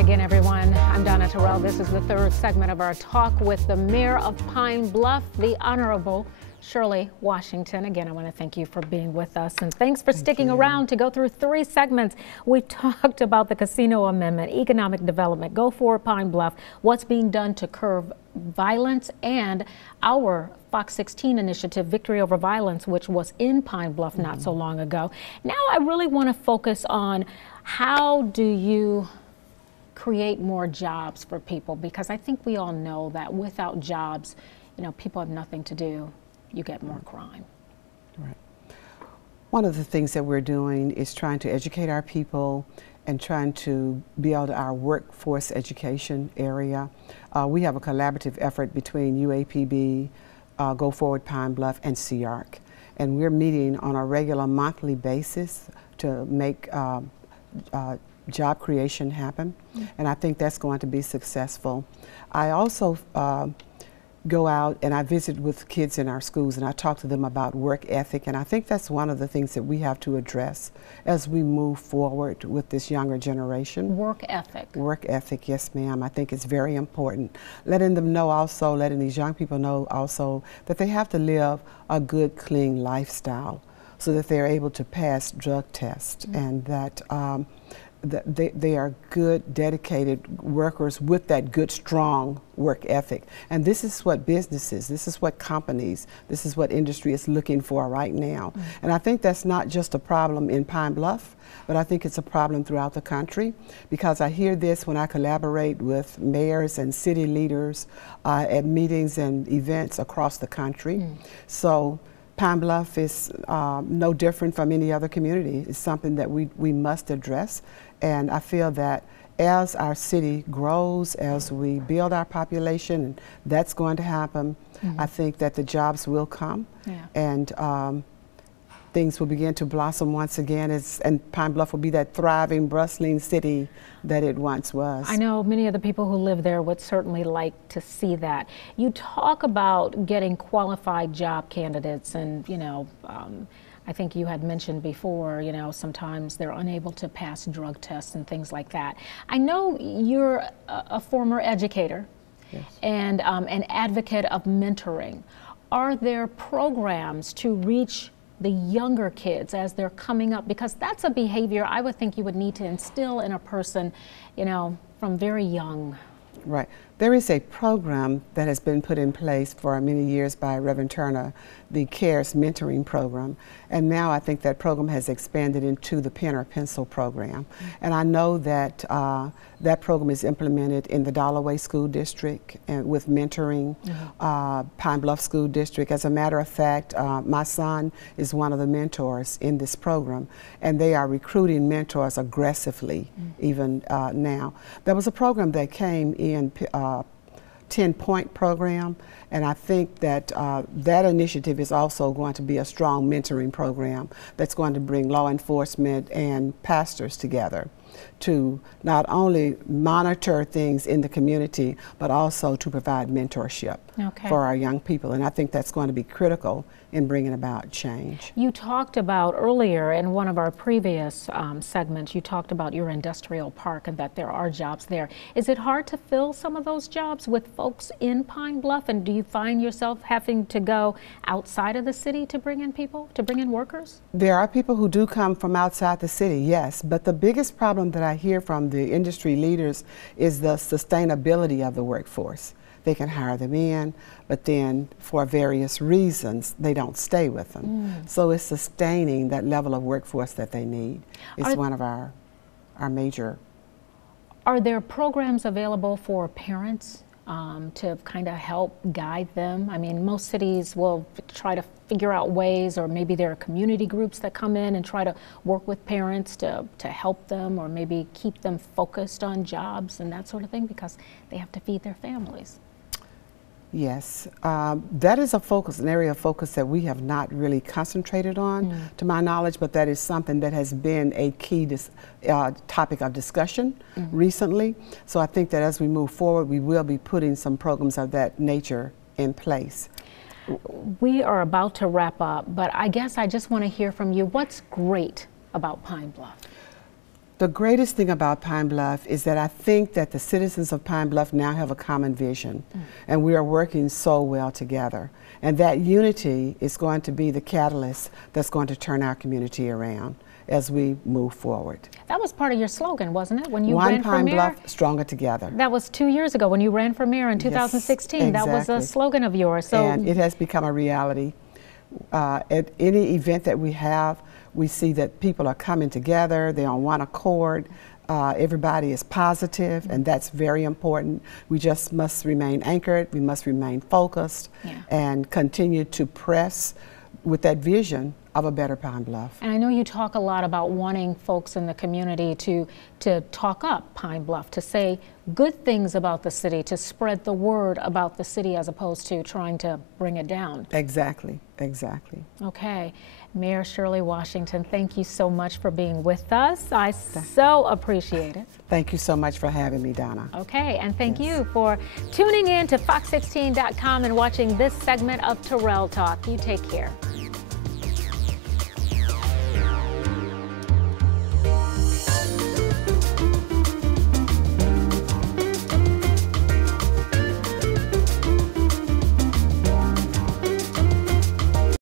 again, everyone. I'm Donna Terrell. This is the third segment of our talk with the Mayor of Pine Bluff, the Honorable Shirley Washington. Again, I want to thank you for being with us, and thanks for sticking around to go through three segments. We've talked about the casino amendment, economic development, Go Forward Pine Bluff, what's being done to curb violence, and our Fox 16 initiative, Victory Over Violence, which was in Pine Bluff not so long ago. Now I really want to focus on how do you create more jobs for people, because I think we all know that without jobs, you know, people have nothing to do. You get more crime. Right. One of the things that we're doing is trying to educate our people and trying to build our workforce education area. We have a collaborative effort between UAPB, Go Forward Pine Bluff, and CRC. And we're meeting on a regular monthly basis to make job creation happen. And I think that's going to be successful. I also go out and I visit with kids in our schools and I talk to them about work ethic, and I think that's one of the things that we have to address as we move forward with this younger generation. Work ethic. Work ethic, yes ma'am. I think it's very important. Letting them know also, letting these young people know also that they have to live a good, clean lifestyle so that they're able to pass drug tests, and that they are good, dedicated workers with that good, strong work ethic. And this is what businesses, this is what companies, this is what industry is looking for right now. And I think that's not just a problem in Pine Bluff, but I think it's a problem throughout the country, because I hear this when I collaborate with mayors and city leaders at meetings and events across the country. So Pine Bluff is no different from any other community. It's something that we must address. And I feel that as our city grows, as we build our population, and that's going to happen, I think that the jobs will come, and things will begin to blossom once again, and Pine Bluff will be that thriving, bustling city that it once was. I know many of the people who live there would certainly like to see that. You talk about getting qualified job candidates, and you know, I think you had mentioned before, you know, sometimes they're unable to pass drug tests and things like that. I know you're a former educator, and an advocate of mentoring. Are there programs to reach the younger kids as they're coming up? Because that's a behavior I would think you would need to instill in a person, you know, from very young. Right. There is a program that has been put in place for many years by Reverend Turner, the CARES mentoring program, and now I think that program has expanded into the Pen or Pencil program. And I know that that program is implemented in the Dalloway School District and with mentoring, Pine Bluff School District. As a matter of fact, my son is one of the mentors in this program, and they are recruiting mentors aggressively even now. There was a program that came in, 10-point program, and I think that that initiative is also going to be a strong mentoring program that's going to bring law enforcement and pastors together to not only monitor things in the community, but also to provide mentorship for our young people. And I think that's going to be critical in bringing about change. You talked about earlier in one of our previous segments, you talked about your industrial park and that there are jobs there. Is it hard to fill some of those jobs with folks in Pine Bluff? And do you find yourself having to go outside of the city to bring in people, to bring in workers? There are people who do come from outside the city, yes. But the biggest problem that I hear from the industry leaders is the sustainability of the workforce. They can hire them in, but then for various reasons, they don't stay with them. So it's sustaining that level of workforce that they need. It's one of our major. Are there programs available for parents to kind of help guide them? I mean, most cities will try to figure out ways, or maybe there are community groups that come in and try to work with parents to help them, or maybe keep them focused on jobs and that sort of thing, because they have to feed their families. Yes, that is a focus, an area of focus that we have not really concentrated on, to my knowledge, but that is something that has been a key topic of discussion recently. So I think that as we move forward, we will be putting some programs of that nature in place. We are about to wrap up, but I guess I just want to hear from you. What's great about Pine Bluff? The greatest thing about Pine Bluff is that I think that the citizens of Pine Bluff now have a common vision, and we are working so well together. And that unity is going to be the catalyst that's going to turn our community around as we move forward. That was part of your slogan, wasn't it? When you One ran for Pine mayor? Bluff, stronger together. That was 2 years ago when you ran for mayor in 2016. Yes, That was a exactly. slogan of yours. So And it has become a reality. At any event that we have, we see that people are coming together, they're on one accord, everybody is positive, and that's very important. We just must remain anchored, we must remain focused, and continue to press with that vision of a better Pine Bluff. And I know you talk a lot about wanting folks in the community to talk up Pine Bluff, to say good things about the city, to spread the word about the city as opposed to trying to bring it down. Exactly, exactly. Okay. Mayor Shirley Washington, thank you so much for being with us. I so appreciate it. Thank you so much for having me, Donna. Okay, and thank you for tuning in to Fox16.com and watching this segment of Terrell Talk. You take care.